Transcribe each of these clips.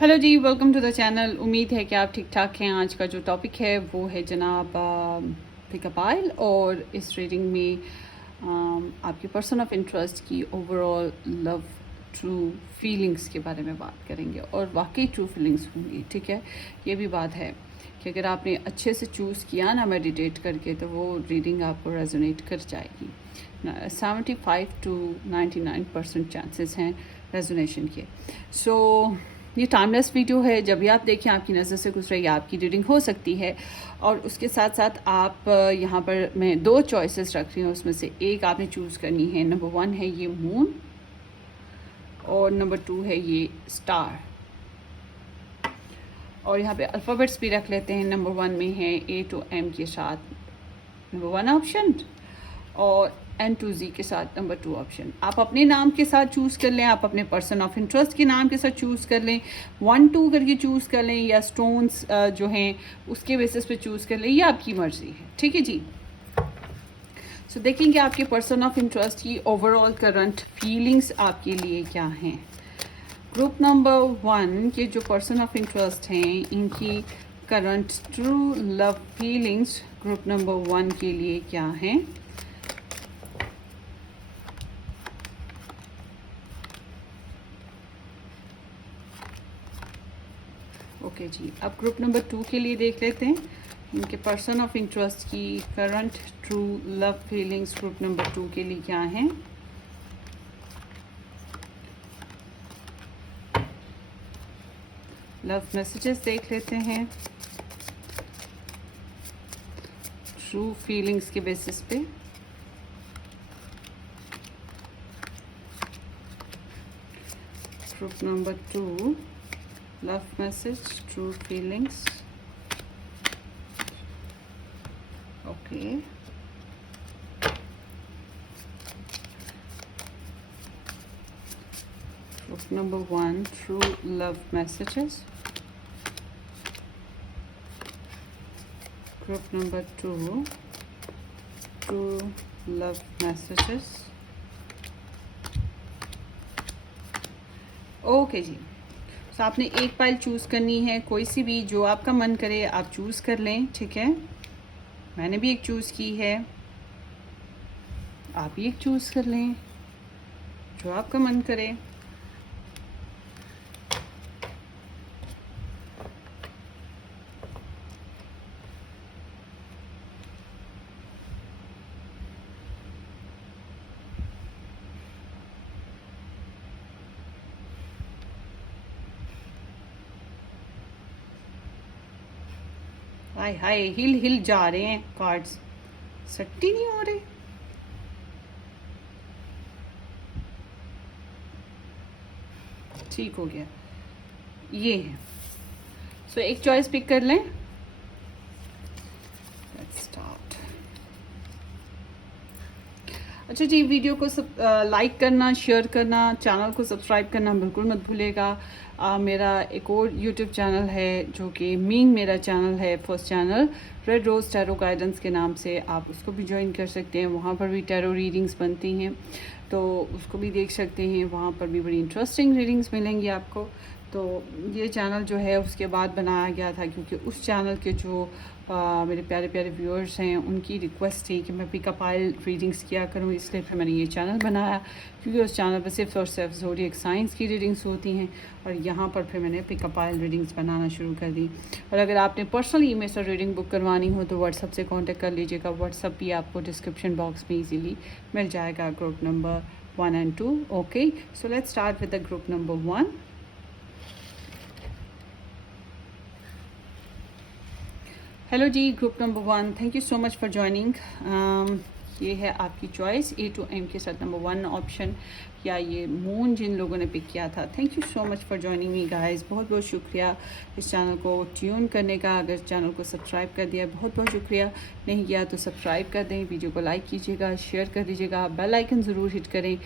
Hello जी, welcome to the channel. उम्मीद है कि आप ठीक ठाक हैं। आज का जो टॉपिक है वो है जनाब पिकअप आइल, और इस रीडिंग में आपके पर्सन ऑफ इंटरेस्ट की ओवरऑल लव ट्रू फीलिंग्स के बारे में बात करेंगे, और वाकई ट्रू फीलिंग्स होंगी। ठीक है, ये भी बात है कि अगर आपने अच्छे से चूज़ किया ना मेडिटेट करके, तो वो रीडिंग आपको रेजोनेट कर जाएगी। 75 to 99% चांसेस हैं रेजोनेशन के। सो ये टाइमलेस वीडियो है, जब भी आप देखें आपकी नज़र से गुजरेगी, आपकी रीडिंग हो सकती है। और उसके साथ साथ आप यहाँ पर मैं 2 चॉइसेस रख रही हूँ, उसमें से एक आपने चूज़ करनी है। नंबर 1 है ये मून, और नंबर 2 है ये स्टार। और यहाँ पे अल्फ़ाबेट्स भी रख लेते हैं। नंबर 1 में है A to M के साथ नंबर 1 ऑप्शन, और N to Z के साथ नंबर 2 ऑप्शन। आप अपने नाम के साथ चूज़ कर लें, आप अपने पर्सन ऑफ इंटरेस्ट के नाम के साथ चूज़ कर लें, 1-2 करके चूज़ कर लें, या स्टोन्स जो हैं उसके बेसिस पे चूज़ कर लें, ये आपकी मर्ज़ी है। ठीक है जी। सो देखेंगे आपके पर्सन ऑफ इंटरेस्ट की ओवरऑल करंट फीलिंग्स आपके लिए क्या हैं। ग्रुप नंबर 1 के जो पर्सन ऑफ इंटरेस्ट हैं, इनकी current true love feelings group number 1 के लिए क्या हैं। ओके जी, अब ग्रुप नंबर 2 के लिए देख लेते हैं इनके पर्सन ऑफ इंटरेस्ट की current true love feelings group number 2 के लिए क्या हैं। लव मैसेजेस देख लेते हैं ट्रू फीलिंग्स के बेसिस पे। Group number 2 love message true feelings. Okay, group number 1 true love messages. Group number 2 true love messages. Okay जी, तो आपने एक फाइल चूज़ करनी है, कोई सी भी जो आपका मन करे आप चूज़ कर लें। ठीक है, मैंने भी एक चूज़ की है, आप भी एक चूज़ कर लें जो आपका मन करे। हाय हाय, हिल हिल जा रहे हैं कार्ड्स, सेट ही नहीं हो रहे। ठीक हो गया, ये है। सो एक चॉइस पिक कर लें। Let's start. अच्छा जी, वीडियो को लाइक करना, शेयर करना, चैनल को सब्सक्राइब करना बिल्कुल मत भूलिएगा। मेरा एक और यूट्यूब चैनल है जो कि मेरा चैनल है, first channel red rose tarot guidance के नाम से, आप उसको भी ज्वाइन कर सकते हैं। वहाँ पर भी टैरो रीडिंग्स बनती हैं, तो उसको भी देख सकते हैं। वहाँ पर भी बड़ी इंटरेस्टिंग रीडिंग्स मिलेंगी आपको। तो ये चैनल जो है उसके बाद बनाया गया था, क्योंकि उस चैनल के जो मेरे प्यारे प्यारे व्यूअर्स हैं उनकी रिक्वेस्ट थी कि मैं पिकअप आइल रीडिंग्स किया करूं, इसलिए फिर मैंने ये चैनल बनाया। क्योंकि उस चैनल पर सिर्फ और सिर्फ ज़ोडिएक साइंस की रीडिंग्स होती हैं, और यहाँ पर फिर मैंने पिकअप आइल रीडिंग्स बनाना शुरू कर दी। और अगर आपने पर्सनली मेरे साथ रीडिंग बुक करवानी हो तो व्हाट्सअप से कॉन्टेक्ट कर लीजिएगा। व्हाट्सअप भी आपको डिस्क्रिप्शन बॉक्स में ईजीली मिल जाएगा, group number 1 and 2। Okay, so let's start with the group number 1। Hello जी, group number 1, thank you so much for joining. ये है आपकी चॉइस, A to M के साथ नंबर 1 ऑप्शन, या ये मून जिन लोगों ने पिक किया था। Thank you so much for joining me guys, बहुत बहुत शुक्रिया इस चैनल को ट्यून करने का। अगर चैनल को सब्सक्राइब कर दिया बहुत बहुत शुक्रिया, नहीं किया तो सब्सक्राइब कर दें, वीडियो को लाइक कीजिएगा, शेयर कर दीजिएगा, बेल आइकन ज़रूर हिट करें।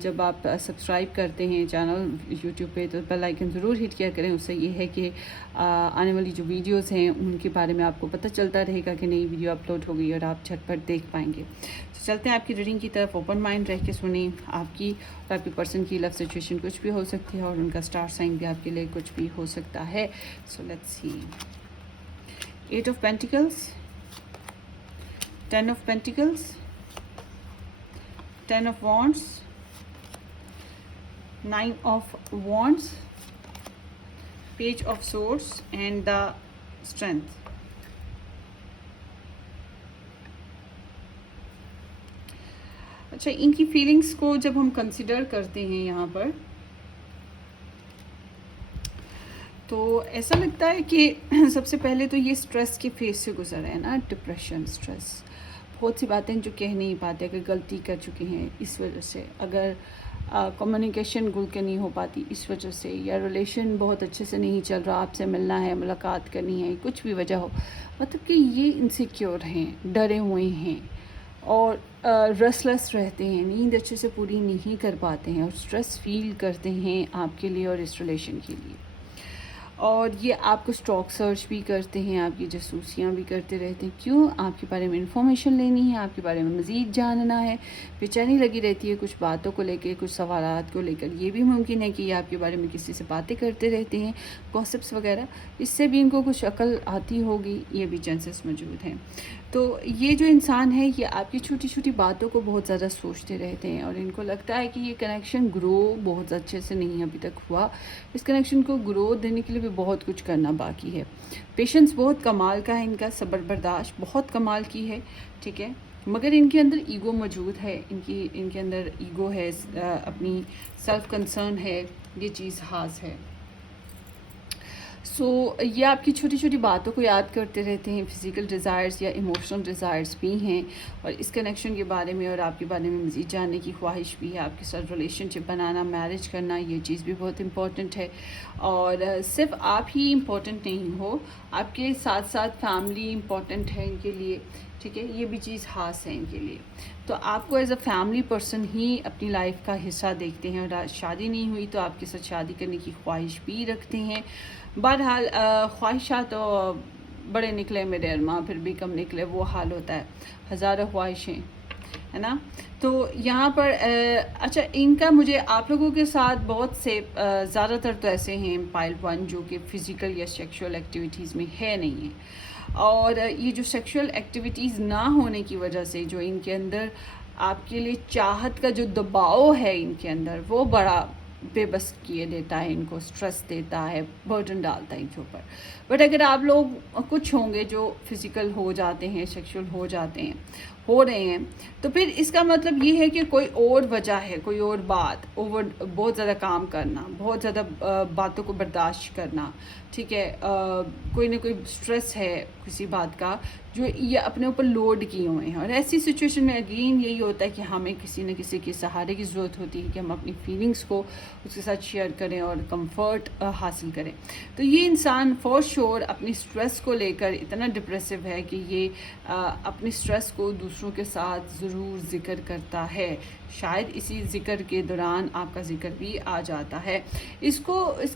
जब आप सब्सक्राइब करते हैं चैनल यूट्यूब पे तो बेल आइकन ज़रूर हिट किया करें। उससे ये है कि आने वाली जो वीडियोज़ हैं उनके बारे में आपको पता चलता रहेगा कि नई वीडियो अपलोड हो गई और आप झटपट देख पाएंगे। تو چلتے ہیں آپ کی ریڈنگ کی طرف. اوپن مائنڈ رہ کے سنیں. آپ کی اور آپ کے پرسن کی لو سچویشن کچھ بھی ہو سکتی ہے اور ان کا اسٹار سائن بھی آپ کے لیے کچھ بھی ہو سکتا ہے. So let's see. 8 of Pentacles, 10 of Pentacles, 10 of Wands, 9 of Wands, Page of Swords and the Strength. اچھا, ان کی فیلنگس کو جب ہم کنسیڈر کرتے ہیں یہاں پر تو ایسا لگتا ہے کہ سب سے پہلے تو یہ اسٹریس کے فیز سے گزر رہے ہیں نا. ڈپریشن, اسٹریس, بہت سی باتیں جو کہہ نہیں پاتے, اگر غلطی کر چکے ہیں اس وجہ سے, اگر کمیونیکیشن گل کے نہیں ہو پاتی اس وجہ سے, یا ریلیشن بہت اچھے سے نہیں چل رہا, آپ سے ملنا ہے, ملاقات کرنی ہے, کچھ بھی وجہ ہو, مطلب کہ یہ انسیکیور ہیں, ڈرے ہوئے ہیں اور ریسٹلیس رہتے ہیں, نیند اچھے سے پوری نہیں کر پاتے ہیں اور اسٹریس فیل کرتے ہیں آپ کے لیے اور اس ریلیشن کے لیے. اور یہ آپ کو اسٹاک سرچ بھی کرتے ہیں, آپ کی جاسوسیاں بھی کرتے رہتے ہیں. کیوں؟ آپ کے بارے میں انفارمیشن لینی ہے, آپ کے بارے میں مزید جاننا ہے, بےچینی لگی رہتی ہے کچھ باتوں کو لے کے, کچھ سوالات کو لے کر. یہ بھی ممکن ہے کہ یہ آپ کے بارے میں کسی سے باتیں کرتے رہتے ہیں, گوسپس وغیرہ, اس سے بھی ان کو کچھ عقل آتی ہوگی, یہ بھی چانسز موجود ہیں. تو یہ جو انسان ہے یہ آپ کی چھوٹی چھوٹی باتوں کو بہت زیادہ سوچتے رہتے ہیں اور ان کو لگتا ہے کہ یہ کنیکشن گرو بہت اچھے سے نہیں ابھی تک ہوا, اس کنیکشن کو گرو دینے کے لیے بھی بہت کچھ کرنا باقی ہے. پیشنس بہت کمال کا ہے ان کا, صبر برداشت بہت کمال کی ہے, ٹھیک ہے, مگر ان کے اندر ایگو موجود ہے, ان کے اندر ایگو ہے, اپنی سیلف کنسرن ہے, یہ چیز خاص ہے. سو یہ آپ کی چھوٹی چھوٹی باتوں کو یاد کرتے رہتے ہیں. فزیکل ڈیزائرز یا ایموشنل ڈیزائرز بھی ہیں اور اس کنیکشن کے بارے میں اور آپ کے بارے میں مزید جاننے کی خواہش بھی ہے. آپ کے ساتھ ریلیشن شپ بنانا, میرج کرنا, یہ چیز بھی بہت امپورٹنٹ ہے. اور صرف آپ ہی امپورٹنٹ نہیں ہو, آپ کے ساتھ ساتھ فیملی امپورٹنٹ ہے ان کے لیے, ٹھیک ہے, یہ بھی چیز خاص ہے ان کے لیے. تو آپ کو as a family person he اپنی لائف کا حصہ دیکھتے ہیں اور شادی نہیں ہوئی تو آپ کے ساتھ شادی کرنے کی خواہش بھی رکھتے ہیں. بہرحال خواہشات تو بڑے نکلے میرے ارماں, پھر بھی کم نکلے, وہ حال ہوتا ہے, ہزاروں خواہشیں, ہے نا. تو یہاں پر اچھا, ان کا مجھے آپ لوگوں کے ساتھ بہت سے زیادہ تر تو ایسے ہیں پائل 1 جو کہ فزیکل یا سیکشول ایکٹیویٹیز میں ہے نہیں ہے, اور یہ جو سیکشول ایکٹیویٹیز نہ ہونے کی وجہ سے جو ان کے اندر آپ کے لیے چاہت کا جو دباؤ ہے ان کے اندر, وہ بڑا بے بس کیے دیتا ہے, ان کو اسٹریس دیتا ہے, برڈن ڈالتا ہے ان کے اوپر. بٹ اگر آپ لوگ کچھ ہوں گے جو فزیکل ہو جاتے ہیں, سیکشول ہو جاتے ہیں, ہو رہے ہیں, تو پھر اس کا مطلب یہ ہے کہ کوئی اور وجہ ہے, کوئی اور بات, بہت زیادہ کام کرنا, بہت زیادہ باتوں کو برداشت کرنا, ٹھیک ہے, کوئی نہ کوئی اسٹریس ہے کسی بات کا جو یہ اپنے اوپر لوڈ کیے ہوئے ہیں. اور ایسی سچویشن میں اگین یہی ہوتا ہے کہ ہمیں کسی نہ کسی کے سہارے کی ضرورت ہوتی ہے کہ ہم اپنی فیلنگس کو اس کے ساتھ شیئر کریں اور کمفرٹ حاصل کریں. تو یہ انسان فور شور اپنی اسٹریس کو لے کر اتنا ڈپریسو ہے کہ یہ اپنی اسٹریس کو دوسروں کے ساتھ ضرور ذکر کرتا ہے. شاید اسی ذکر کے دوران آپ کا ذکر بھی آ جاتا ہے. اس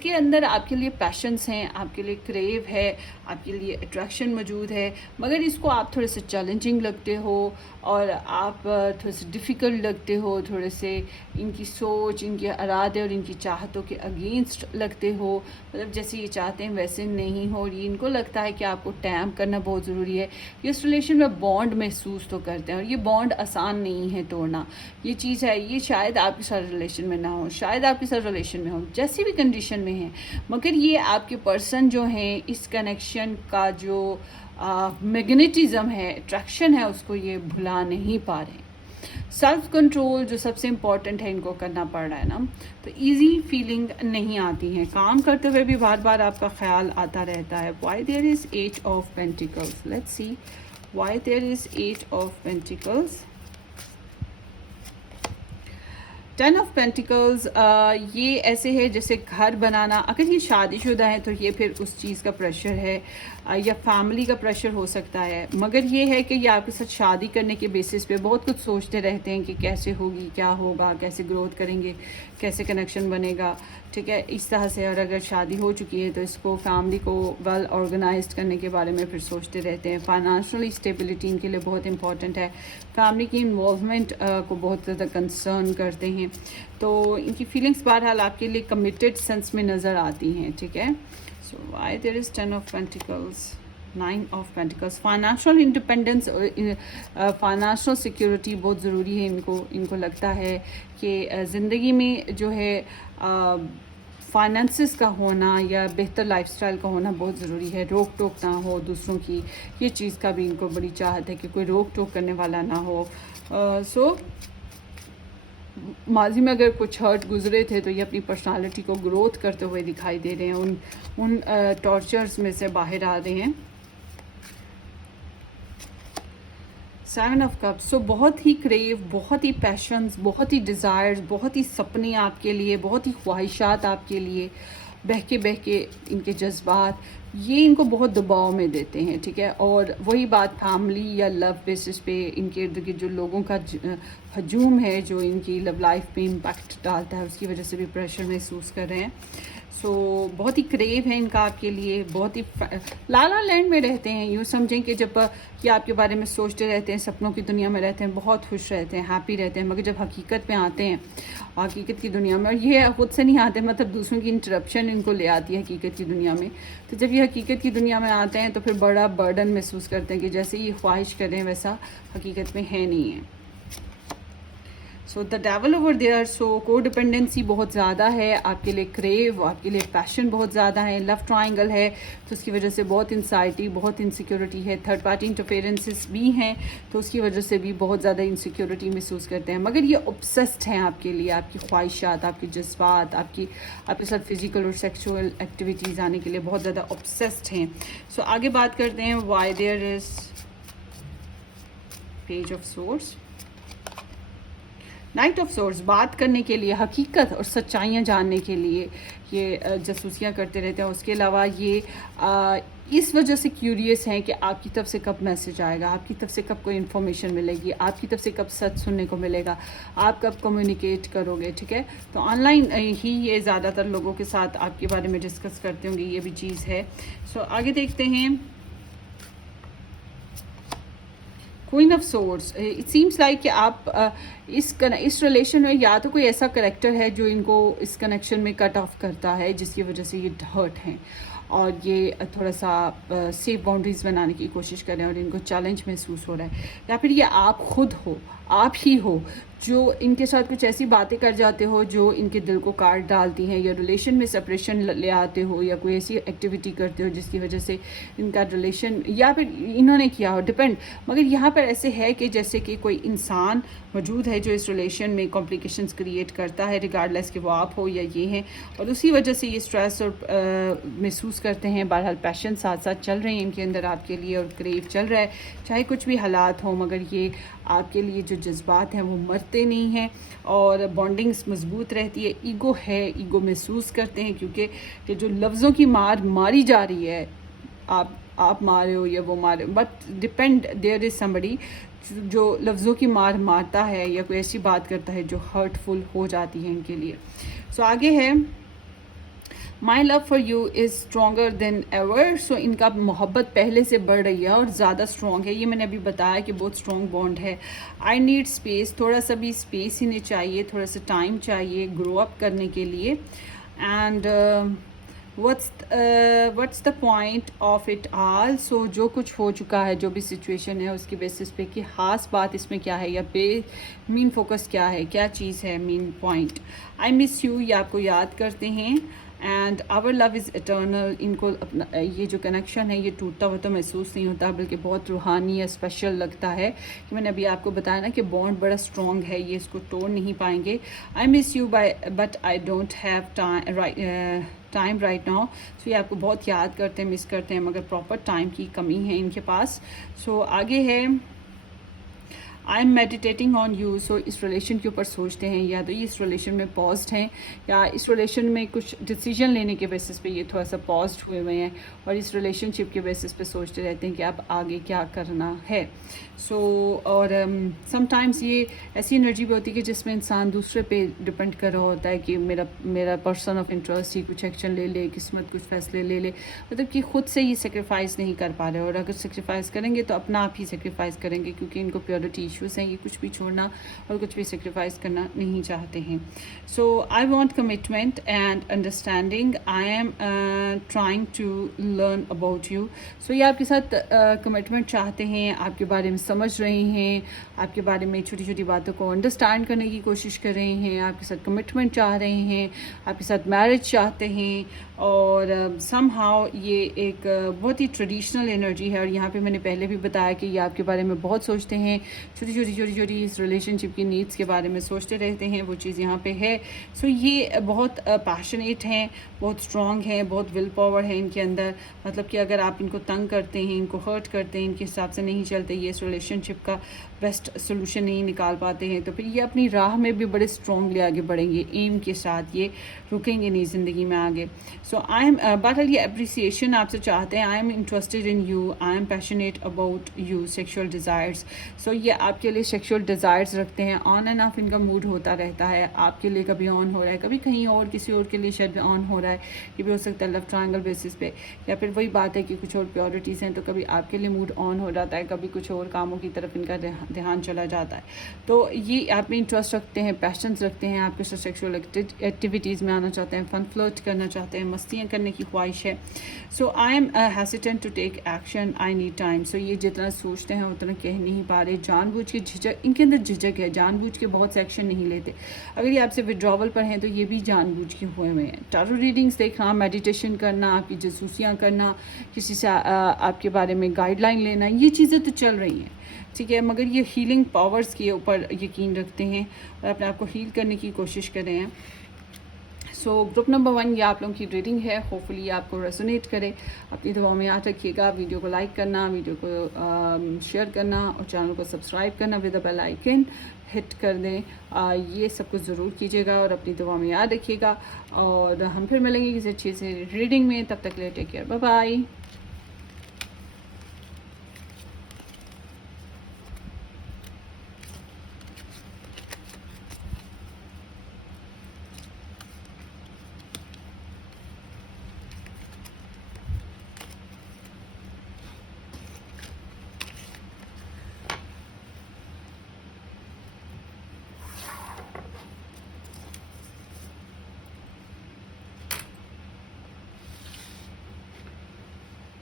کے اندر آپ کے لیے پیشنس ہیں, آپ کے لیے کریو ہے, آپ کے لیے اٹریکشن موجود ہے, مگر اس کو آپ تھوڑے سے چیلنجنگ لگتے ہو اور آپ تھوڑے سے ڈیفیکلٹ لگتے ہو, تھوڑے سے ان کی سوچ, ان کے ارادے اور ان کی چاہتوں کے اگینسٹ لگتے ہو, مطلب جیسے یہ چاہتے ہیں ویسے نہیں ہو. یہ ان کو لگتا ہے کہ آپ کو ٹائم کرنا بہت ضروری ہے. یہ اس ریلیشن میں بانڈ محسوس تو کرتے ہیں اور یہ بانڈ آسان نہیں ہے توڑنا, یہ چیز ہے. یہ شاید آپ کے ساتھ ریلیشن میں نہ ہو, شاید آپ کے ساتھ ریلیشن میں ہو, جیسی بھی کنڈیشن میں ہیں, مگر یہ آپ کے پرسن جو ہیں اس کنیکشن کا جو میگنیٹزم ہے, اٹریکشن ہے, اس کو یہ بھلا نہیں پا رہے. سیلف کنٹرول جو سب سے امپورٹنٹ ہے ان کو کرنا پڑ رہا ہے نا, تو ایزی فیلنگ نہیں آتی ہیں, کام کرتے ہوئے بھی بار بار آپ کا خیال آتا رہتا ہے. Why there is 8 of pentacles, let's see why there is 8 of pentacles. Ten of pentacles یہ ایسے ہے جیسے گھر بنانا. اگر یہ شادی شدہ ہے تو یہ پھر اس چیز کا پریشر ہے یا فیملی کا پریشر ہو سکتا ہے. مگر یہ ہے کہ یہ آپ کے ساتھ شادی کرنے کے بیسس پہ بہت کچھ سوچتے رہتے ہیں کہ کیسے ہوگی, کیا ہوگا, کیسے گروتھ کریں گے, کیسے کنیکشن بنے گا, ٹھیک ہے, اس طرح سے. اور اگر شادی ہو چکی ہے تو اس کو فیملی کو ویل آرگنائزڈ کرنے کے بارے میں پھر سوچتے رہتے ہیں. فائنانشلی اسٹیبلٹی ان کے لیے بہت امپورٹنٹ ہے. فیملی کی انوالومنٹ کو بہت زیادہ کنسرن کرتے ہیں. تو ان کی فیلنگس بہرحال آپ کے لیے کمیٹڈ سینس میں نظر آتی ہیں, ٹھیک ہے. So why there is 10 of pentacles, 9 of pentacles. Financial independence, financial security بہت ضروری ہے ان کو لگتا ہے کہ زندگی میں جو ہے فائنانسز کا ہونا یا بہتر لائف سٹائل کا ہونا بہت ضروری ہے. روک ٹوک نہ ہو دوسروں کی, یہ چیز کا بھی ان کو بڑی چاہت ہے کہ کوئی روک ٹوک کرنے والا نہ ہو. سو ماضی میں اگر کچھ ہرٹ گزرے تھے تو یہ اپنی پرسنالٹی کو گروتھ کرتے ہوئے دکھائی دے رہے ہیں, ان ٹارچرز میں سے باہر آ رہے ہیں. 7 آف کپس. سو بہت ہی کریو, بہت ہی پیشنز, بہت ہی ڈیزائرز, بہت ہی سپنے آپ کے لیے, بہت ہی خواہشات آپ کے لیے, بہہ کے ان کے جذبات یہ ان کو بہت دباؤ میں دیتے ہیں, ٹھیک ہے. اور وہی بات فیملی یا لو بیسس پہ ان کے ارد گرد جو لوگوں کا ہجوم ہے جو ان کی لو لائف پہ امپیکٹ ڈالتا ہے, اس کی وجہ سے بھی پریشر محسوس کر رہے ہیں. سو بہت ہی کریو ہے ان کا آپ کے لیے, بہت ہی لالا لینڈ میں رہتے ہیں. یوں سمجھیں کہ جب یہ آپ کے بارے میں سوچتے رہتے ہیں, سپنوں کی دنیا میں رہتے ہیں, بہت خوش رہتے ہیں, ہیپی رہتے ہیں. مگر جب حقیقت پہ آتے ہیں, حقیقت کی دنیا میں, اور یہ خود سے نہیں آتے, مطلب دوسروں کی انٹرپشن ان کو لے آتی ہے حقیقت کی دنیا میں. تو جب یہ حقیقت کی دنیا میں آتے ہیں تو پھر بڑا برڈن محسوس کرتے ہیں کہ جیسے یہ خواہش کر رہے ہیں ویسا حقیقت میں ہے نہیں ہے. سو دا ڈیول اوور دیئر. سو کو ڈپینڈنسی بہت زیادہ ہے آپ کے لیے, کریو آپ کے لیے, پیشن بہت زیادہ ہے. لو ٹرائنگل ہے تو اس کی وجہ سے بہت انسائٹی, بہت انسیکیورٹی ہے. تھرڈ پارٹی انٹرفیئرنسز بھی ہیں تو اس کی وجہ سے بھی بہت زیادہ انسیکیورٹی محسوس کرتے ہیں. مگر یہ اوبسسڈ ہیں آپ کے لیے, آپ کی خواہشات, آپ کے جذبات, آپ کے ساتھ فزیکل اور سیکچوئل ایکٹیویٹیز آنے کے لیے بہت زیادہ اوبسسڈ ہیں. سو آگے بات کرتے ہیں why there is Page of Swords. Knight of Swords. بات کرنے کے لیے, حقیقت اور سچائیاں جاننے کے لیے یہ جاسوسیاں کرتے رہتے ہیں. اس کے علاوہ یہ اس وجہ سے کیوریس ہیں کہ آپ کی طرف سے کب میسج آئے گا, آپ کی طرف سے کب کوئی انفارمیشن ملے گی, آپ کی طرف سے کب سچ سننے کو ملے گا, آپ کب کمیونیکیٹ کرو گے, ٹھیک ہے. تو آن لائن ہی یہ زیادہ تر لوگوں کے ساتھ آپ کے بارے میں ڈسکس کرتے ہوں گے, یہ بھی چیز ہے. سو آگے دیکھتے ہیں Queen of Swords. It seems like کہ آپ اس ریلیشن میں یا تو کوئی ایسا کریکٹر ہے جو ان کو اس کنیکشن میں کٹ آف کرتا ہے جس کی وجہ سے یہ ہرٹ ہیں اور یہ تھوڑا سا سیف باؤنڈریز بنانے کی کوشش کر رہے ہیں اور ان کو چیلنج محسوس ہو رہا ہے. یا پھر یہ آپ خود ہو, آپ ہی ہو جو ان کے ساتھ کچھ ایسی باتیں کر جاتے ہو جو ان کے دل کو کاٹ ڈالتی ہیں, یا ریلیشن میں سپریشن لے آتے ہو, یا کوئی ایسی ایکٹیویٹی کرتے ہو جس کی وجہ سے ان کا ریلیشن, یا پھر انہوں نے کیا ہو, ڈپینڈ. مگر یہاں پر ایسے ہے کہ جیسے کہ کوئی انسان موجود ہے جو اس ریلیشن میں کمپلیکیشنز کریٹ کرتا ہے, ریگارڈلیس کہ وہ آپ ہو یا یہ ہیں, اور اسی وجہ سے یہ اسٹریس اور محسوس کرتے ہیں. بہرحال پیشن ساتھ ساتھ چل رہے ہیں ان کے اندر آپ کے لیے, اور کریو چل رہا ہے چاہے کچھ بھی حالات ہوں, مگر یہ آپ کے لیے جو جذبات ہیں وہ مرتے نہیں ہیں اور بانڈنگز مضبوط رہتی ہے. ایگو ہے, ایگو محسوس کرتے ہیں کیونکہ کہ جو لفظوں کی مار ماری جا رہی ہے, آپ مارے ہو یا وہ مارے, but depend there is somebody جو لفظوں کی مار مارتا ہے یا کوئی ایسی بات کرتا ہے جو ہرٹ فل ہو جاتی ہے ان کے لیے. سو آگے ہے my love for you is stronger than ever. So ان کا محبت پہلے سے بڑھ رہی ہے اور زیادہ اسٹرانگ ہے. یہ میں نے ابھی بتایا کہ بہت اسٹرانگ بانڈ ہے. I need space. تھوڑا سا بھی اسپیس انہیں چاہیے, تھوڑا سا ٹائم چاہیے گرو اپ کرنے کے لیے. And what's the point of it all. سو جو کچھ ہو چکا ہے, جو بھی سچویشن ہے اس کی بیسس پہ کہ خاص بات اس میں کیا ہے, یا مین فوکس کیا ہے, کیا چیز ہے main point. I miss you, یہ آپ کو یاد کرتے ہیں. And our love is eternal. ان کو اپنا یہ جو کنیکشن ہے یہ ٹوٹتا ہوا تو محسوس نہیں ہوتا, بلکہ بہت روحانی یا اسپیشل لگتا ہے. کہ میں نے ابھی آپ کو بتایا نا کہ بانڈ بڑا اسٹرانگ ہے, یہ اس کو توڑ نہیں پائیں گے. I miss you but I don't have time right now. So یہ آپ کو بہت یاد کرتے ہیں, مس کرتے ہیں, مگر پراپر ٹائم کی کمی ہے ان کے پاس. سو آگے ہے I am meditating on you. So इस रिलेशन के ऊपर सोचते हैं, या तो ये इस रिलेशन में पॉज्ड हैं, या इस रिलेशन में कुछ डिसीजन लेने के बेसिस पे ये थोड़ा सा पॉज्ड हुए हुए हैं, और इस रिलेशनशिप के बेसिस पे सोचते रहते हैं कि अब आगे क्या करना है. सो और समटाइम्स ये ऐसी एनर्जी भी होती है कि जिसमें इंसान दूसरे पे डिपेंड कर रहा होता है कि मेरा पर्सन ऑफ इंटरेस्ट ही कुछ एक्शन ले ले, किस्मत कुछ फैसले ले ले, मतलब कि खुद से ही सेक्रीफाइस नहीं कर पा रहे, और अगर सेक्रीफाइस करेंगे तो अपना आप ही सेक्रीफाइस करेंगे, क्योंकि इनको प्योरिटी इश्यूज हैं, ये कुछ भी छोड़ना और कुछ भी सेक्रीफाइस करना नहीं चाहते हैं. So I want commitment and understanding. I am trying to learn about you. So ये आपके साथ कमिटमेंट चाहते हैं, आपके बारे में समझ रहे हैं, आपके बारे में छोटी छोटी बातों को अंडरस्टैंड करने की कोशिश कर रहे हैं, आपके साथ कमिटमेंट चाह रहे हैं, आपके साथ मैरिज चाहते हैं. और समहाउ ये एक बहुत ही ट्रेडिशनल एनर्जी है, और यहाँ पे मैंने पहले भी बताया कि ये आपके बारे में बहुत सोचते हैं, छोटी इस रिलेशनशिप की नीड्स के बारे में सोचते रहते हैं, वो चीज़ यहाँ पे है. सो ये बहुत पैशनेट हैं, बहुत स्ट्रॉन्ग हैं, बहुत विल पावर है इनके अंदर. मतलब कि अगर आप इनको तंग करते हैं, इनको हर्ट करते हैं, इनके हिसाब से नहीं चलते, ये इस रिलेशनशिप का बेस्ट सोल्यूशन नहीं निकाल पाते हैं, तो फिर ये अपनी राह में भी बड़े स्ट्रॉन्गली आगे बढ़ेंगे, एम के साथ ये रुकेंगे नहीं ज़िंदगी में आगे. सो आई एम बट ये अप्रिसिएशन आपसे चाहते हैं. I am interested in you, I am passionate about you. Sexual desires. So ये आपके लिए सेक्शुअल डिज़ायर्स रखते हैं. ऑन एंड ऑफ इनका मूड होता रहता है, आपके लिए कभी ऑन हो रहा है, कभी कहीं और किसी और के लिए शायद ऑन हो रहा है. ये भी हो सकता है लव ट्रायंगल बेसिस पे, या फिर वही बात है कि कुछ और प्योरिटीज़ हैं, तो कभी आपके लिए मूड ऑन हो जाता है, कभी कुछ और कामों की तरफ इनका ध्यान चला जाता है. तो ये आप में इंटरेस्ट रखते हैं, पैशंस रखते हैं, आपके साथ सेक्शुअल एक्टिविटीज़ में आना चाहते हैं, फन फ्लर्ट करना चाहते हैं, मस्तियाँ करने की ख्वाहिश है. So I am hesitant to take action, I need time. So ये जितना सोचते हैं उतना कह नहीं पा रहे, जानबूझ के झिझक, इनके अंदर झिझक है, जानबूझ के बहुत से एक्शन नहीं लेते. अगर ये आपसे विड्रॉवल पर हैं तो ये भी जानबूझ के हुए हुए हैं. टारो रीडिंग्स देखना, मेडिटेशन करना, आपकी जासूसियाँ करना, किसी से आपके बारे में गाइडलाइन लेना, ये चीज़ें तो चल रही हैं, ठीक है, मगर ये हीलिंग पावर्स के ऊपर यकीन रखते हैं और अपने आप को हील करने की कोशिश कर रहे हैं. सो ग्रुप नंबर 1 ये आप लोगों की रीडिंग है. होपफुली आपको रेजोनेट करे. अपनी दुआओं में याद रखिएगा. वीडियो को लाइक करना, वीडियो को शेयर करना, और चैनल को सब्सक्राइब करना with the bell icon hit कर दें. ये सब कुछ ज़रूर कीजिएगा और अपनी दुआ में याद रखिएगा. और हम फिर मिलेंगे किसी अच्छी सी रीडिंग में. तब तक के लिए take care, bye bye.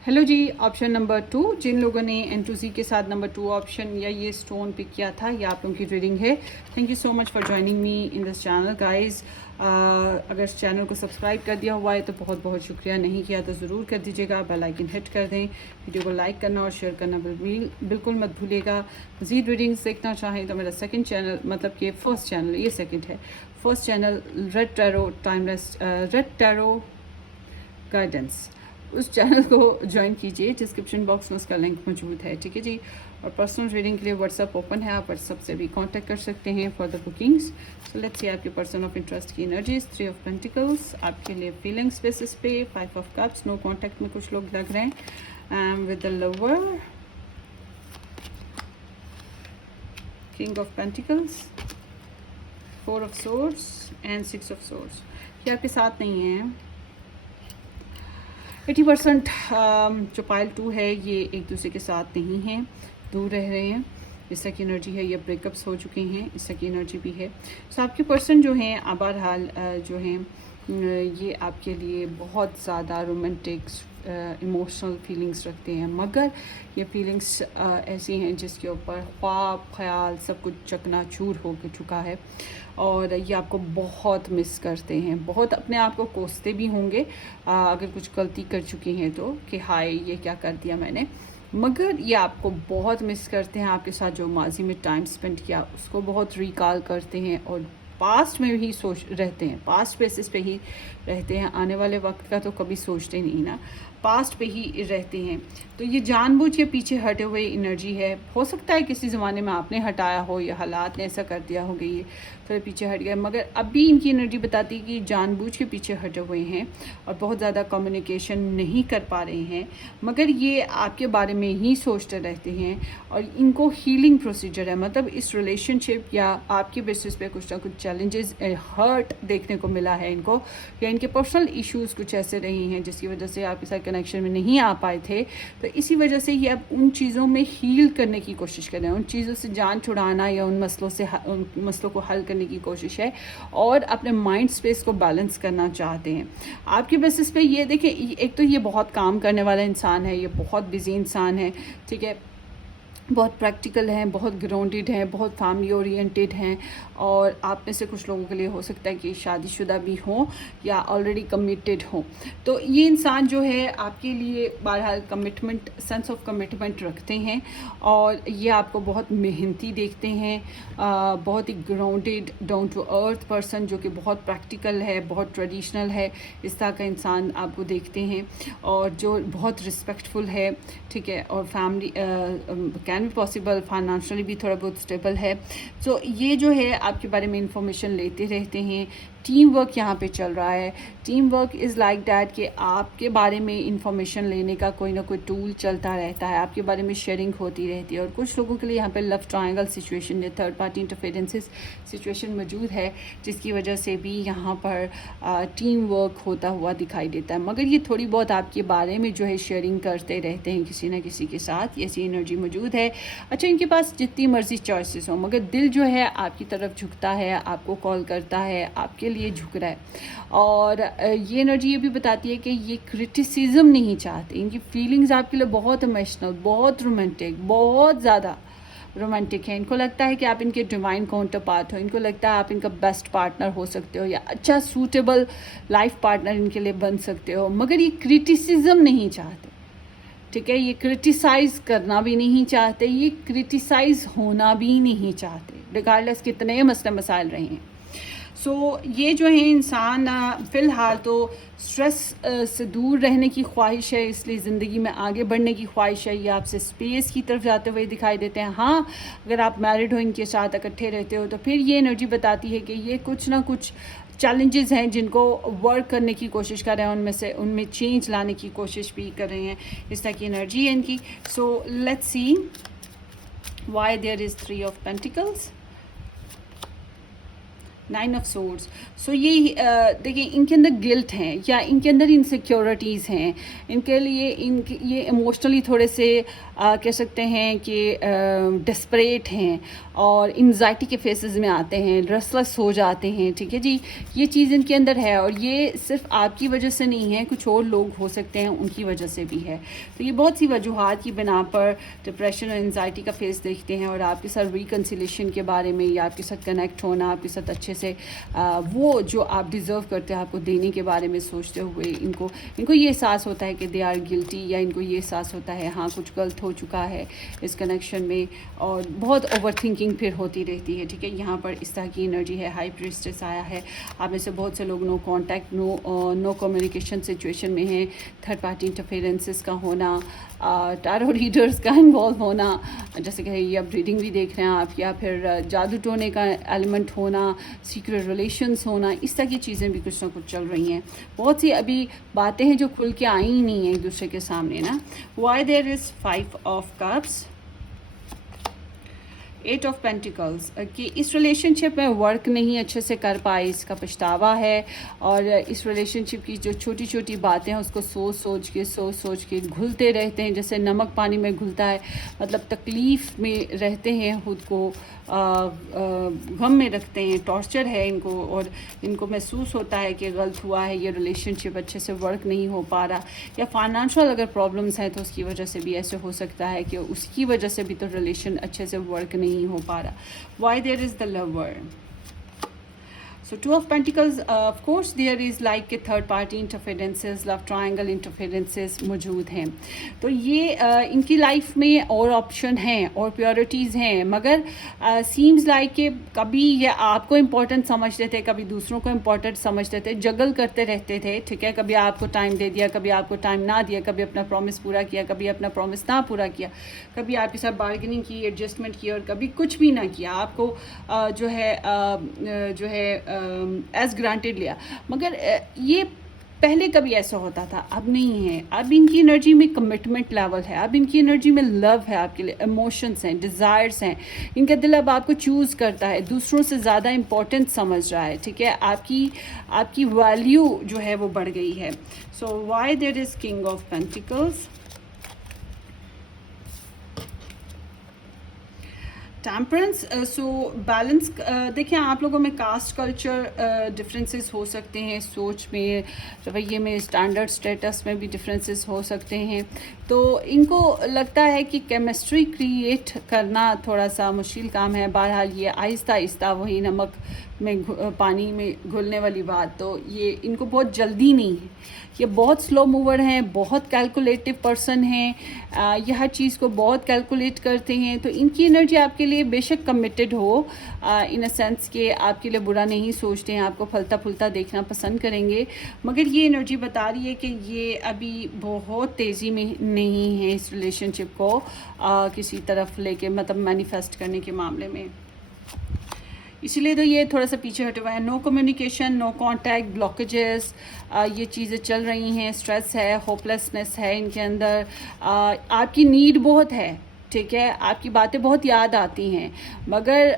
Hello ji. Option number 2, जिन लोगों ने एंट्रोजी के साथ नंबर 2 ऑप्शन या ये स्टोन पिक किया था, ये आप लोगों की रीडिंग है. Thank you so much for joining me in this channel guys. अगर चैनल को सब्सक्राइब कर दिया हुआ है तो बहुत बहुत शुक्रिया, नहीं किया तो ज़रूर कर दीजिएगा. बेल आइकन हिट कर दें. वीडियो को लाइक करना और शेयर करना बिल्कुल मत भूलिएगा. मज़ीद रीडिंग्स देखना चाहें तो मेरा सेकंड चैनल, मतलब कि फर्स्ट चैनल, ये सेकंड है, first channel red tarot timeless, red tarot guidance, उस चैनल को ज्वाइन कीजिए. डिस्क्रिप्शन बॉक्स में उसका लिंक मौजूद है, ठीक है जी. और पर्सनल रीडिंग के लिए व्हाट्सअप ओपन है, आप व्हाट्सअप से भी कांटेक्ट कर सकते हैं for the bookings. So let's सी आपके पर्सन ऑफ इंटरेस्ट की एनर्जीज. 3 ऑफ पेंटिकल्स आपके लिए फीलिंग्स बेसिस पे. 5 ऑफ कप्स, नो कॉन्टैक्ट में कुछ लोग लग रहे हैं. With the lover, king of pentacles, 4 of swords and 6 of swords. ये आपके साथ नहीं है. 80% जो पाइल 2 है ये एक दूसरे के साथ नहीं हैं, दूर रह रहे हैं. इस तरह की एनर्जी है, ये ब्रेकअप्स हो चुके हैं, इस तरह की एनर्जी भी है. सो आपके पर्सन जो हैं बहरहाल जो हैं ये आपके लिए बहुत ज़्यादा रोमांटिक इमोशनल फीलिंग्स रखते हैं, मगर ये फीलिंग्स ऐसी हैं जिसके ऊपर ख्वाब ख्याल सब कुछ चकनाचूर हो चुका है. और ये आपको बहुत मिस करते हैं, बहुत अपने आप को कोसते भी होंगे अगर कुछ गलती कर चुके हैं तो, कि हाय ये क्या कर दिया मैंने. मगर ये आपको बहुत मिस करते हैं. आपके साथ जो माजी में टाइम स्पेंड किया उसको बहुत रिकॉल करते हैं, और पास्ट में ही सोच रहते हैं, पास्ट बेसिस पे ही रहते हैं, आने वाले वक्त का तो कभी सोचते नहीं ना, पास्ट पे ही रहते हैं। तो ये जानबूझ के पीछे हटे हुए एनर्जी है। हो सकता है किसी ज़माने में आपने हटाया हो या हालात ने ऐसा कर दिया हो कि ये थोड़े पीछे हट गए, मगर अभी इनकी एनर्जी बताती है कि जानबूझ के पीछे हटे हुए हैं और बहुत ज़्यादा कम्युनिकेशन नहीं कर पा रहे हैं, मगर ये आपके बारे में ही सोचते रहते हैं और इनको हीलिंग प्रोसीजर है, मतलब इस रिलेशनशिप या आपके बेसिस पे कुछ ना कुछ चैलेंजेस, हर्ट देखने को मिला है इनको, या इनके पर्सनल इश्यूज़ कुछ ऐसे रही हैं जिसकी वजह से आपके साथ कनेक्शन में नहीं आ पाए थे। तो इसी वजह से ये अब उन चीज़ों में हील करने की कोशिश कर रहे हैं, उन चीज़ों से जान छुड़ाना या उन मसलों को हल करने की कोशिश है और अपने माइंड स्पेस को बैलेंस करना चाहते हैं। आपके बेसिस पे ये देखें, एक तो ये बहुत काम करने वाला इंसान है, ये बहुत बिजी इंसान है, ठीक है, बहुत प्रैक्टिकल हैं, बहुत ग्राउंडेड हैं, बहुत फैमिली ओरिएंटेड हैं, और आप में से कुछ लोगों के लिए हो सकता है कि शादीशुदा भी हों या ऑलरेडी कमिटेड हों। तो ये इंसान जो है आपके लिए बहरहाल कमिटमेंट, सेंस ऑफ कमिटमेंट रखते हैं और ये आपको बहुत मेहनती देखते हैं, बहुत ही grounded, down to earth person जो कि बहुत प्रैक्टिकल है, बहुत ट्रेडिशनल है, इस तरह का इंसान आपको देखते हैं, और जो बहुत रिस्पेक्टफुल है, ठीक है, और फैमिली कैन भी पॉसिबल, फाइनेंशियली भी थोड़ा बहुत स्टेबल है। तो ये जो है आपके बारे में इंफॉर्मेशन लेते रहते हैं। टीम वर्क यहाँ पे चल रहा है। Team work is like that कि आपके बारे में इंफॉर्मेशन लेने का कोई ना कोई टूल चलता रहता है, आपके बारे में शेयरिंग होती रहती है। और कुछ लोगों के लिए यहाँ पे लव ट्रायंगल सिचुएशन या थर्ड पार्टी इंटरफेरेंसेस सिचुएशन मौजूद है, जिसकी वजह से भी यहाँ पर टीम वर्क होता हुआ दिखाई देता है। मगर ये थोड़ी बहुत आपके बारे में जो है शेयरिंग करते रहते हैं किसी न किसी के साथ, ऐसी एनर्जी मौजूद है। अच्छा, इनके पास जितनी मर्जी चॉइसेस हो, मगर दिल जो है आपकी तरफ झुकता है, आपको कॉल करता है, आपके लिए झुक रहा है। और ये एनर्जी ये भी बताती है कि ये क्रिटिसिज्म नहीं चाहते, इनकी फीलिंग्स आपके लिए बहुत इमोशनल, बहुत रोमांटिक, बहुत ज़्यादा रोमांटिक है। इनको लगता है कि आप इनके डिवाइन काउंटर पार्ट हो, इनको लगता है आप इनका बेस्ट पार्टनर हो सकते हो या अच्छा सूटेबल लाइफ पार्टनर इनके लिए बन सकते हो, मगर ये क्रिटिसिज्म नहीं चाहते, ठीक है, ये क्रिटिसाइज़ करना भी नहीं चाहते, ये क्रिटिसाइज़ होना भी नहीं चाहते, रिगार्डलेस कितने मसले मसाइल रहे हैं। सो ये जो है इंसान फ़िलहाल तो स्ट्रेस से दूर रहने की ख्वाहिश है, इसलिए ज़िंदगी में आगे बढ़ने की ख्वाहिश है, ये आपसे स्पेस की तरफ जाते हुए दिखाई देते हैं। हाँ, अगर आप मैरिड हो, इनके साथ इकट्ठे रहते हो, तो फिर ये एनर्जी बताती है कि ये कुछ ना कुछ चैलेंजेस हैं जिनको वर्क करने की कोशिश कर रहे हैं, उनमें चेंज लाने की कोशिश भी कर रहे हैं, इस तरह की एनर्जी है इनकी। So let's see why there is 3 of pentacles, 9 of swords. So ये देखिए, इनके अंदर गिल्ट हैं या इनके अंदर इनसिक्योरिटीज़ हैं, इनके लिए ये इमोशनली थोड़े से कह सकते हैं कि डेस्परेट हैं और एंजाइटी के फेसेस में आते हैं, रेस्टलेस हो जाते हैं, ठीक है जी, ये चीज़ इनके अंदर है। और ये सिर्फ आपकी वजह से नहीं है, कुछ और लोग हो सकते हैं उनकी वजह से भी है। तो ये बहुत सी वजूहात की बिना पर डिप्रेशन और एंजाइटी का फेस देखते हैं और आपके साथ रिकन्सिलेशन के बारे में या आपके साथ कनेक्ट होना, आपके साथ अच्छे से वो जो आप डिज़र्व करते हैं आपको देने के बारे में सोचते हुए इनको ये एहसास होता है कि दे आर गिल्टी, या इनको ये एहसास होता है हाँ कुछ गलत हो चुका है इस कनेक्शन में, और बहुत ओवर थिंकिंग फिर होती रहती है, ठीक है। यहाँ पर इस तरह की एनर्जी है, हाई प्रीस्टेस आया है, आप में से बहुत से लोग no contact, no communication situation में हैं, थर्ड पार्टी इंटरफेरेंसेस का होना, टारो रीडर्स का इन्वॉल्व होना, जैसे कि ये अब रीडिंग भी देख रहे हैं आप, या फिर जादू टोने का एलिमेंट होना, सीक्रेट रिलेशंस होना, इस तरह की चीज़ें भी कुछ ना कुछ चल रही हैं। बहुत सी अभी बातें हैं जो खुल के आई ही नहीं हैं एक दूसरे के सामने ना। Why there is 5 of Cups, 8 of Pentacles, कि इस रिलेशनशिप में वर्क नहीं अच्छे से कर पाए, इसका पछतावा है। और इस रिलेशनशिप की जो छोटी छोटी बातें हैं उसको सोच सोच के घुलते रहते हैं, जैसे नमक पानी में घुलता है, मतलब तकलीफ़ में रहते हैं, खुद को गम में रखते हैं, टॉर्चर है इनको, और इनको महसूस होता है कि गलत हुआ है, ये रिलेशनशिप अच्छे से वर्क नहीं हो पा रहा, या फाइनेंशियल अगर प्रॉब्लम्स हैं तो उसकी वजह से भी ऐसे हो सकता है कि उसकी वजह से भी तो रिलेशन अच्छे से वर्क नहीं हो पा रहा। Why there is the lover, So Two of Pentacles, of course there is like a third party interferences, love triangle interferences मौजूद हैं. तो ये इनकी लाइफ में और ऑप्शन हैं और प्योरिटीज़ हैं, मगर सीम्स लाइक कि कभी ये आपको इम्पोर्टेंट समझते थे, कभी दूसरों को इम्पोर्टेंट समझते थे, जगल करते रहते थे, ठीक है. कभी आपको टाइम दे दिया, कभी आपको टाइम ना दिया, कभी अपना प्रॉमिस पूरा किया, कभी अपना प्रॉमिस ना पूरा किया, कभी आपके साथ बार्गेनिंग की, एडजस्टमेंट की, और कभी कुछ भी ना किया, आपको जो है एज ग्रांटेड लिया. मगर ये पहले कभी ऐसा होता था, अब नहीं है. अब इनकी एनर्जी में कमिटमेंट लेवल है, अब इनकी एनर्जी में लव है आपके लिए, इमोशंस हैं, डिज़ायर्स हैं. इनका दिल अब आपको चूज़ करता है, दूसरों से ज़्यादा इम्पोर्टेंट समझ रहा है, ठीक है. आपकी वैल्यू जो है वो बढ़ गई है. So why there is King of Pentacles. Temperance. So balance. देखिए, आप लोगों में कास्ट कल्चर डिफरेंसेस हो सकते हैं, सोच में, रवैये में, स्टैंडर्ड स्टेटस में भी डिफरेंसेस हो सकते हैं. तो इनको लगता है कि केमिस्ट्री क्रिएट करना थोड़ा सा मुश्किल काम है. बहरहाल ये आहिस्ता आहिस्ता, वही नमक में पानी में घुलने वाली बात. तो ये इनको बहुत जल्दी नहीं है, ये बहुत स्लो मूवर हैं, बहुत कैलकुलेटिव पर्सन हैं. ये हर चीज़ को बहुत कैलकुलेट करते हैं. तो इनकी एनर्जी आपके लिए बेशक कमिटेड हो, इन अ सेंस कि आपके लिए बुरा नहीं सोचते हैं, आपको फलता फूलता देखना पसंद करेंगे, मगर ये एनर्जी बता रही है कि ये अभी बहुत तेज़ी में नहीं है इस रिलेशनशिप को किसी तरफ लेके, मतलब मैनिफेस्ट करने के मामले में. इसीलिए तो ये थोड़ा सा पीछे हटे हुए हैं. No communication, no contact, blockages, ये चीज़ें चल रही हैं. स्ट्रेस है, होपलेसनेस है इनके अंदर. आपकी नीड बहुत है, ठीक है, आपकी बातें बहुत याद आती हैं, मगर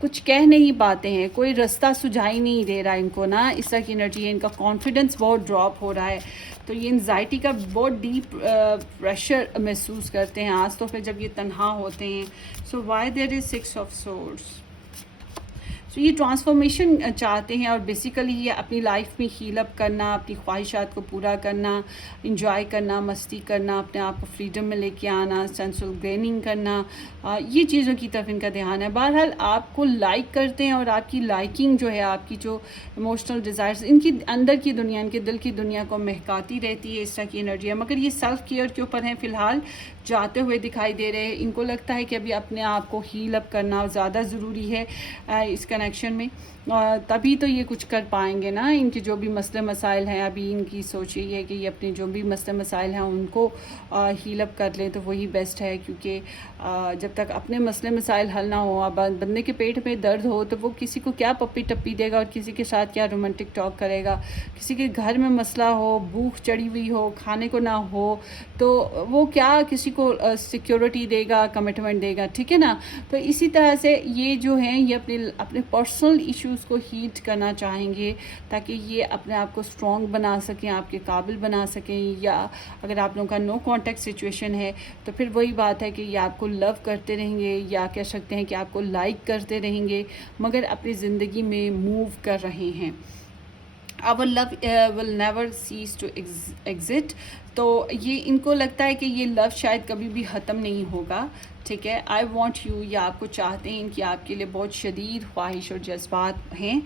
कुछ कह नहीं पाते हैं, कोई रास्ता सुझाई नहीं दे रहा इनको ना. इस तरह की एनर्जी है. इनका कॉन्फिडेंस बहुत ड्रॉप हो रहा है. तो ये एंजाइटी का बहुत डीप प्रेशर महसूस करते हैं आज तो फिर जब ये तन्हा होते हैं. So why there is 6 of Swords. तो ये ट्रांसफॉर्मेशन चाहते हैं और बेसिकली ये अपनी लाइफ में हील अप करना, अपनी ख्वाहिशात को पूरा करना, इंजॉय करना, मस्ती करना, अपने आप को फ्रीडम में लेके आना, सेंसुअल गेनिंग करना, ये चीज़ों की तरफ इनका ध्यान है. बहरहाल आपको लाइक करते हैं और आपकी लाइकिंग जो है, आपकी जो इमोशनल डिज़ायर्स, इनकी अंदर की दुनिया, इनके दिल की दुनिया को महकाती रहती है. इस तरह की एनर्जी है. मगर ये सेल्फ केयर के ऊपर हैं फ़िलहाल, जाते हुए दिखाई दे रहे हैं. इनको लगता है कि अभी अपने आप को हील अप करना ज़्यादा ज़रूरी है इस कनेक्शन में. तभी तो ये कुछ कर पाएंगे ना. इनके जो भी मसले मसाइल हैं, अभी इनकी सोच यही है कि ये अपने जो भी मसले मसाइल हैं उनको हील अप कर लें तो वही बेस्ट है. क्योंकि जब तक अपने मसले मसाइल हल ना हो, अब बंदे के पेट में दर्द हो तो वो किसी को क्या पप्पी टप्पी देगा और किसी के साथ क्या रोमांटिक टॉक करेगा. किसी के घर में मसला हो, भूख चढ़ी हुई हो, खाने को ना हो, तो वो क्या किसी को सिक्योरिटी देगा, कमिटमेंट देगा, ठीक है ना. तो इसी तरह से ये जो हैं, ये अपने पर्सनल इश्यूज़ को हीट करना चाहेंगे ताकि ये अपने आप को स्ट्रॉन्ग बना सकें, आपके काबिल बना सकें. या अगर आप लोगों का नो कांटेक्ट सिचुएशन है तो फिर वही बात है कि ये आपको लव करते रहेंगे, या कह सकते हैं कि आपको लाइक करते रहेंगे, मगर अपनी ज़िंदगी में मूव कर रहे हैं. Our love will never cease to exist. तो ये इनको लगता है कि ये लव शायद कभी भी ख़त्म नहीं होगा, ठीक है. आई वॉन्ट यू, या आपको चाहते हैं, इनकी आपके लिए बहुत शदीद ख्वाहिश और जज्बात हैं.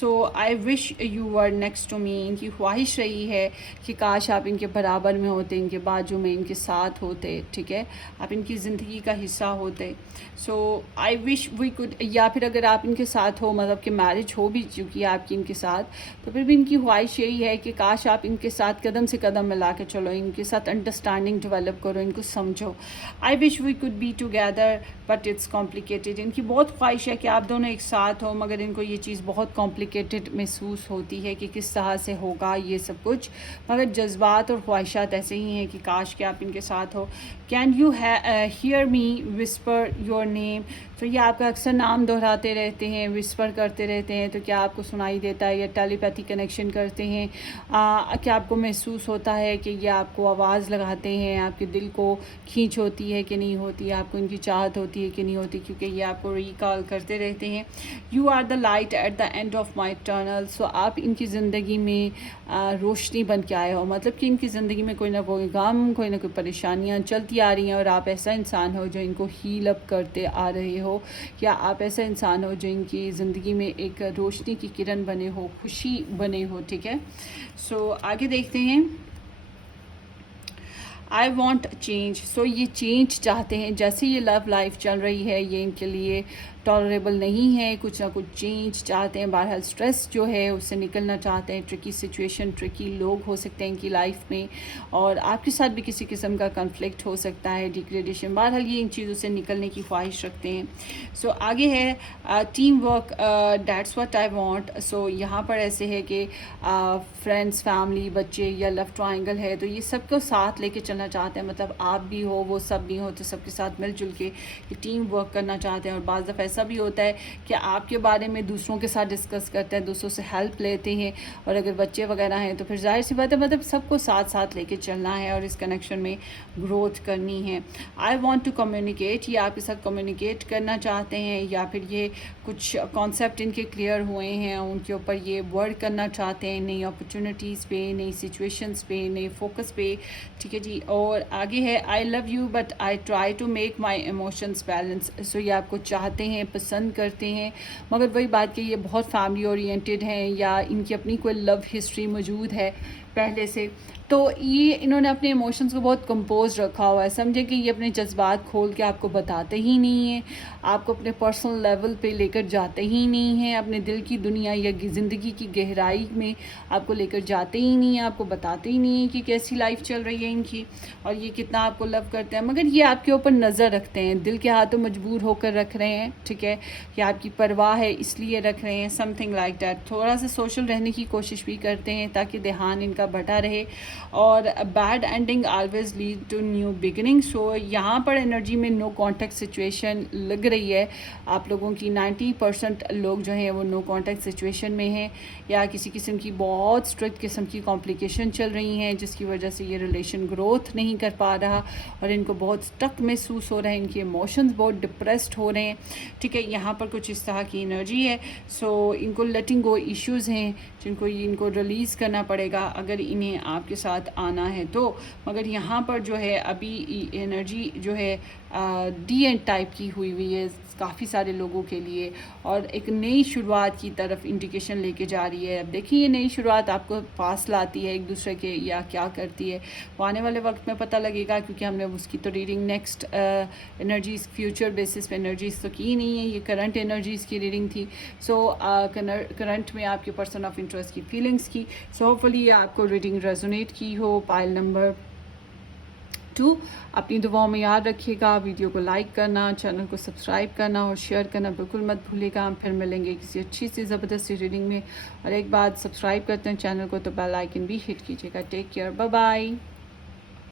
So I wish you are next to me. इनकी ख्वाहिश रही है कि काश आप इनके बराबर में होते, इनके बाजू में, इनके साथ होते, ठीक है, आप इनकी ज़िंदगी का हिस्सा होते. सो आई विश वी कुड, या फिर अगर आप इनके साथ हो, मतलब कि मैरिज हो भी चुकी है आपकी इनके साथ, तो फिर भी इनकी ख्वाहिश यही है कि काश आप इनके साथ कदम से कदम मिला के चलो, इनके साथ अंडरस्टैंडिंग डेवलप करो, इनको समझो. I wish we could be together but it's complicated. इनकी बहुत ख्वाहिश है कि आप दोनों एक साथ हो, मगर इनको ये चीज़ बहुत कॉम्प्लिकेटेड महसूस होती है कि किस तरह से होगा ये सब कुछ. मगर जज्बात और ख्वाहिशात ऐसे ही हैं कि काश कि आप इनके साथ हो. Can you hear me whisper your name. तो ये आपका अक्सर नाम दोहराते रहते हैं, विस्पर करते रहते हैं, तो क्या आपको सुनाई देता है, या टेलीपैथी कनेक्शन करते हैं. क्या आपको महसूस होता है कि ये आपको आवाज़ लगाते हैं, आपके दिल को खींच होती है कि नहीं होती, आपको इनकी चाहत होती है कि नहीं होती, क्योंकि ये आपको रिकॉल करते रहते हैं. You are the light at the end of my tunnel. So आप इनकी ज़िंदगी में रोशनी बन के आए हो, मतलब कि इनकी ज़िंदगी में कोई ना कोई गम, कोई ना कोई परेशानियाँ चलती आ रही हैं, और आप ऐसा इंसान हो जो इनको हील अप करते आ रहे हो. ہو یا آپ ایسا انسان ہو جن کی زندگی میں ایک روشنی کی کرن بنے ہو, خوشی بنے ہو. ٹھیک ہے, سو آگے دیکھتے ہیں. I want change. سو یہ چینج چاہتے ہیں, جیسے یہ لو لائف چل رہی ہے یہ ان کے لیے ٹالریبل نہیں ہے, کچھ نہ کچھ چینج چاہتے ہیں. بہرحال اسٹریس جو ہے اس سے نکلنا چاہتے ہیں. ٹرکی سچویشن, ٹرکی لوگ ہو سکتے ہیں ان کی لائف میں, اور آپ کے ساتھ بھی کسی قسم کا کنفلکٹ ہو سکتا ہے, ڈیگریڈیشن. بہرحال یہ ان چیزوں سے نکلنے کی خواہش رکھتے ہیں. سو آگے ہے team work, that's what I want. So یہاں پر ایسے ہے کہ فرینڈس, فیملی, بچے یا لو ٹرائنگل ہے تو یہ سب کو ساتھ لے کے چلنا چاہتے ہیں. مطلب آپ بھی ہو, وہ سب بھی ہو, تو سب کے ساتھ مل جل کے ٹیم ورک کرنا چاہتے ہیں. اور بعض دفعہ ایسا بھی ہوتا ہے کہ آپ کے بارے میں دوسروں کے ساتھ ڈسکس کرتے ہیں, دوسروں سے ہیلپ لیتے ہیں, اور اگر بچے وغیرہ ہیں تو پھر ظاہر سی بات ہے مطلب سب کو ساتھ ساتھ لے کے چلنا ہے اور اس کنیکشن میں گروتھ کرنی ہے. آئی وانٹ ٹو کمیونیکیٹ, یہ آپ کے ساتھ کمیونیکیٹ کرنا چاہتے ہیں, یا پھر یہ کچھ کانسیپٹ ان کے کلیئر ہوئے ہیں ان کے اوپر یہ ورک کرنا چاہتے ہیں, نئی اپرچونیٹیز پہ, نئی سچویشنز پہ, نئی فوکس پہ. ٹھیک ہے جی. اور آگے ہے I love you but I try to make my emotions balance. So یہ آپ کو چاہتے ہیں, پسند کرتے ہیں, مگر وہی بات کہ یہ بہت فیملی اورینٹیڈ ہیں یا ان کی اپنی کوئی لو ہسٹری موجود ہے پہلے سے, تو یہ انہوں نے اپنے ایموشنز کو بہت کمپوز رکھا ہوا ہے. سمجھے کہ یہ اپنے جذبات کھول کے آپ کو بتاتے ہی نہیں ہیں, آپ کو اپنے پرسنل لیول پہ لے کر جاتے ہی نہیں ہیں, اپنے دل کی دنیا یا زندگی کی گہرائی میں آپ کو لے کر جاتے ہی نہیں ہیں, آپ کو بتاتے ہی نہیں ہیں کہ کیسی لائف چل رہی ہے ان کی اور یہ کتنا آپ کو لو کرتے ہیں. مگر یہ آپ کے اوپر نظر رکھتے ہیں, دل کے ہاتھوں مجبور ہو کر رکھ رہے ہیں. ٹھیک ہے, کہ آپ کی پرواہ ہے اس لیے رکھ رہے ہیں, سم تھنگ لائک دیٹ. تھوڑا سا سوشل رہنے کی کوشش بھی کرتے ہیں تاکہ دھیان ان کا بٹا رہے. اور bad ending always lead to new beginning. So یہاں پر انرجی میں نو کانٹیکٹ سچویشن لگ رہی ہے آپ لوگوں کی. 90% لوگ جو ہیں وہ نو کانٹیکٹ سچویشن میں ہیں, یا کسی قسم کی بہت اسٹرکٹ قسم کی کمپلیکیشن چل رہی ہیں جس کی وجہ سے یہ ریلیشن گروتھ نہیں کر پا رہا اور ان کو بہت اسٹک محسوس ہو رہا ہے, ان کے ایموشنز بہت ڈپریسڈ ہو رہے ہیں. ٹھیک ہے, یہاں پر کچھ اس طرح کی انرجی ہے. سو ان کو لیٹنگ گو ایشوز ہیں جن کو ان کو ریلیز کرنا پڑے گا اگر انہیں آپ کے ساتھ آنا ہے تو. مگر یہاں پر جو ہے ابھی انرجی جو ہے ڈی اینڈ ٹائپ کی ہوئی ہے کافی سارے لوگوں کے لیے, اور ایک نئی شروعات کی طرف انڈیکیشن لے کے جا رہی ہے. اب دیکھیے یہ نئی شروعات آپ کو پاس لاتی ہے ایک دوسرے کے یا کیا کرتی ہے, وہ آنے والے وقت میں پتہ لگے گا, کیونکہ ہم نے اس کی تو reading next energies future basis پہ انرجیز تو کی نہیں ہے, یہ کرنٹ انرجیز کی ریڈنگ تھی. سو کرنٹ میں آپ کے پرسن آف انٹرسٹ کی فیلنگس کی. سو ہوپفلی یہ آپ کو ریڈنگ ریزونیٹ کی ہو. پائل نمبر 2 اپنی دعاؤں میں یاد رکھیے گا. ویڈیو کو لائک کرنا, چینل کو سبسکرائب کرنا اور شیئر کرنا بالکل مت بھولے گا. ہم پھر ملیں گے کسی اچھی سی زبردست ریڈنگ میں. اور ایک بات, سبسکرائب کرتے ہیں چینل کو تو بیل آئیکن بھی ہٹ کیجیے گا. Take care, bye bye.